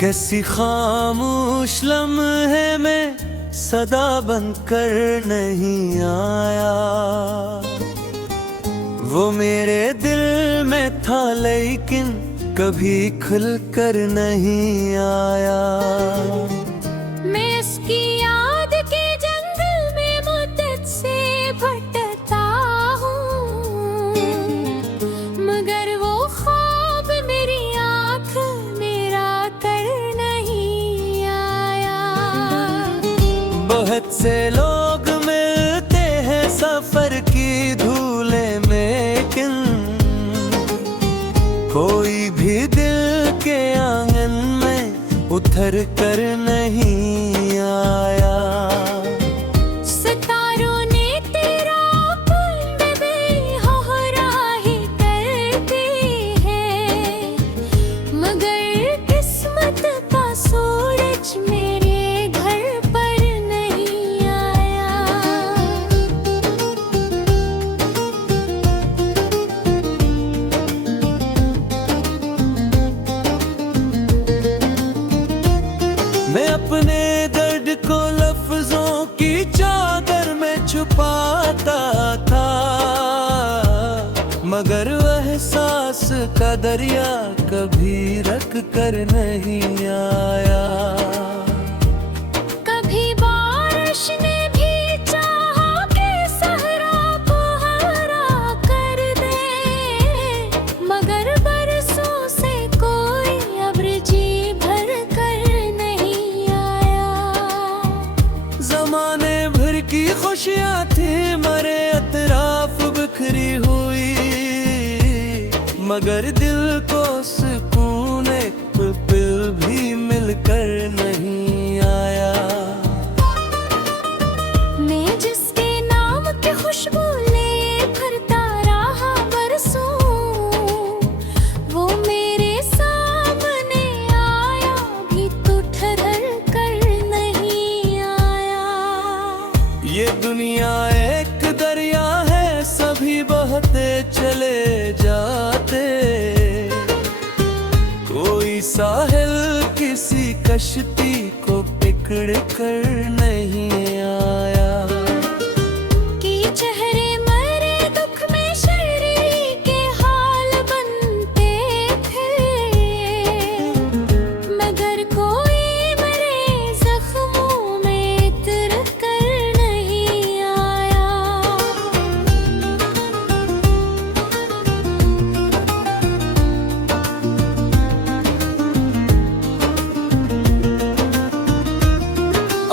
कैसी खामोश लम्हे में सदा बनकर नहीं आया। वो मेरे दिल में था लेकिन कभी खुलकर नहीं आया। मैं इसकी याद के जंगल में मुद्दत से भटकता हूँ, मगर वो ख्वाब मेरी आँख मेरा कर नहीं आया। बहुत से लोग मिलते हैं सफर की धूले में, लेकिन कोई भी दिल के आंगन में उतर कर नहीं आया। सितारों ने तेरा पुल बेहोरा ही कर दी है, मगर किस्मत का सूरज मेरे घर पर नहीं आया। मैं अपने दर्द को लफ्जों की चादर में छुपाता था, मगर वह एहसास का दरिया कभी रख कर नहीं आया। कभी बारिश ने भी चाहा कि सहरा को हरा कर दे, मगर बरसों से कोई अब्र जी भर कर नहीं आया। जमाने भर की खुशियाँ थी मरे अतराफ बिखरी हुई, मगर दिल को सुकून एक पल भी मिलकर नहीं आया। मैं जिसके नाम की खुशबू ले भरता रहा बरसों, वो मेरे सामने आया भी तो ठहर कर नहीं आया। ये दुनिया एक दरिया है, सभी बहते चले जाते, कोई साहिल किसी कश्ती को पकड़ कर नहीं आया। कि चेहरे मरे दुख में शरीर के हाल बनते थे, मगर कोई मरे जख्मों में इतर कर नहीं आया।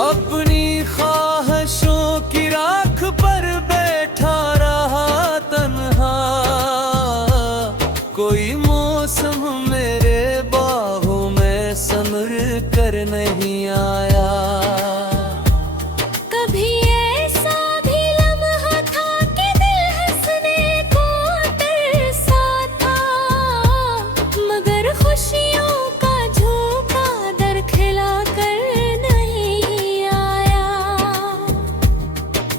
अपनी ख्वाहिशों की राख पर बैठा रहा तन्हा, कोई मौसम मेरे बाहों में समर कर नहीं आया। कभी ऐसा भी लम्हा था कि दिल हंसने को तरसा था, मगर खुशियों का झोंका दरखिला कर नहीं आया।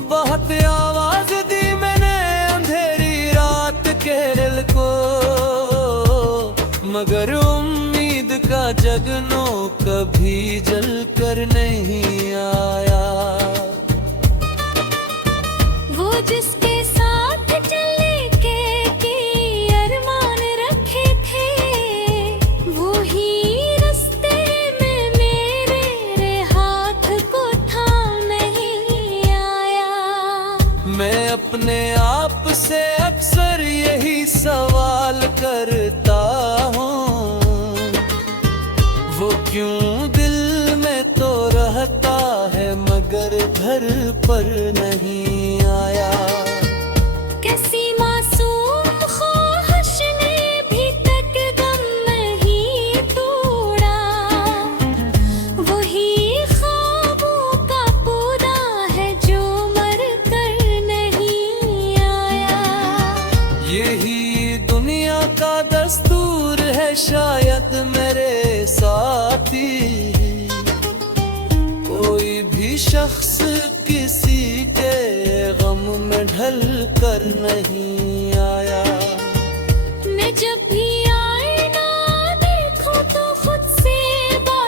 बहुत आवाज दी मैंने अंधेरी रात के दिल को, मगर उम्मीद का जगनो कभी जल कर नहीं आया। वो जिसके साथ चलने के अरमान रखे थे, वो ही रास्ते में मेरे हाथ को थाम नहीं आया। मैं अपने आप से अक्सर यही सवाल करता हूँ, वो क्यों दिल में तो रहता है मगर घर पर नहीं आया। कैसी मासूम ख्वाहिश ने भी तक गम नहीं तोड़ा, वही ख्वाबों का पौधा है जो मर कर नहीं आया। यही दुनिया का दस्तूर है शायद मेरे साथी, कोई भी शख्स किसी के गम में ढल कर नहीं आया। मैं जब भी आईना देखूं तो खुद से बात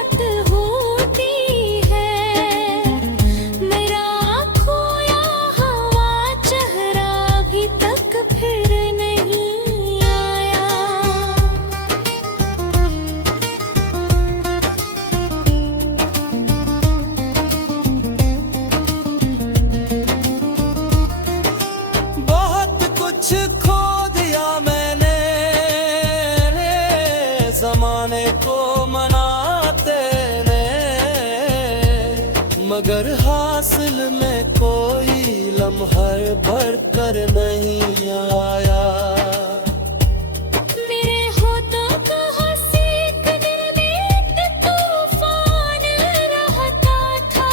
में कोई लम्हा बढ़ कर नहीं आया। मेरे होठों का हंसी दिल में एक तूफान रहता था,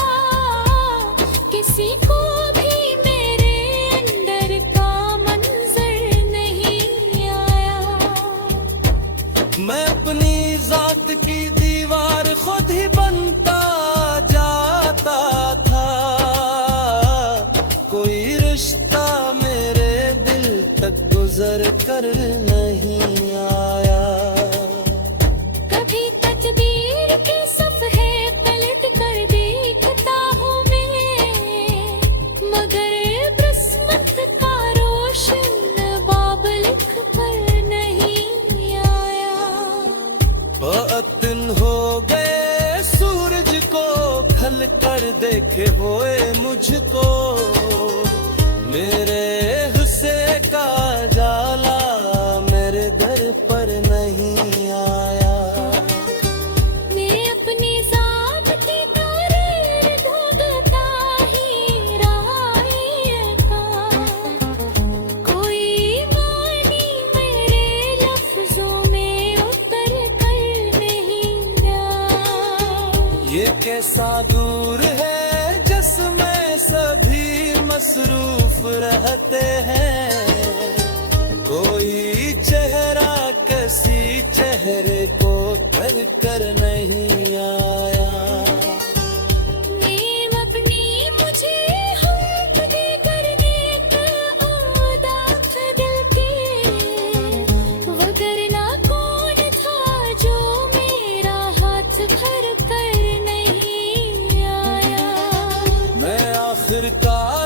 किसी को भी मेरे अंदर का मंजर नहीं आया। मैं अपनी जात की दीवार खुद ही बनता जाता था, कोई रिश्ता मेरे दिल तक गुजर कर नहीं आया। कभी तकदीर के सफ़हे पलट कर देखता हूँ मैं, मगर किस्मत का रोशन बाब लिख कर नहीं आया। दिन हो गए सूरज को खल कर देखे हुए मुझको, मेरे हुस्से का जाला मेरे दर पर नहीं आया। मैं अपनी ज़ात की तारीर ढूंढता ही रहा ये था, कोई मानी मेरे लफ्ज़ों में उतर कर नहीं आया। ये कैसा दूर है जिसमें सभी मसरूफ रहते हैं, कोई चेहरा किसी चेहरे को कर कर नहीं आया। मैं अपनी मुझे हक दे करने का औदात दिल के, वगरना कौन था जो मेरा हाथ भर कर नहीं आया। मैं आखिरकार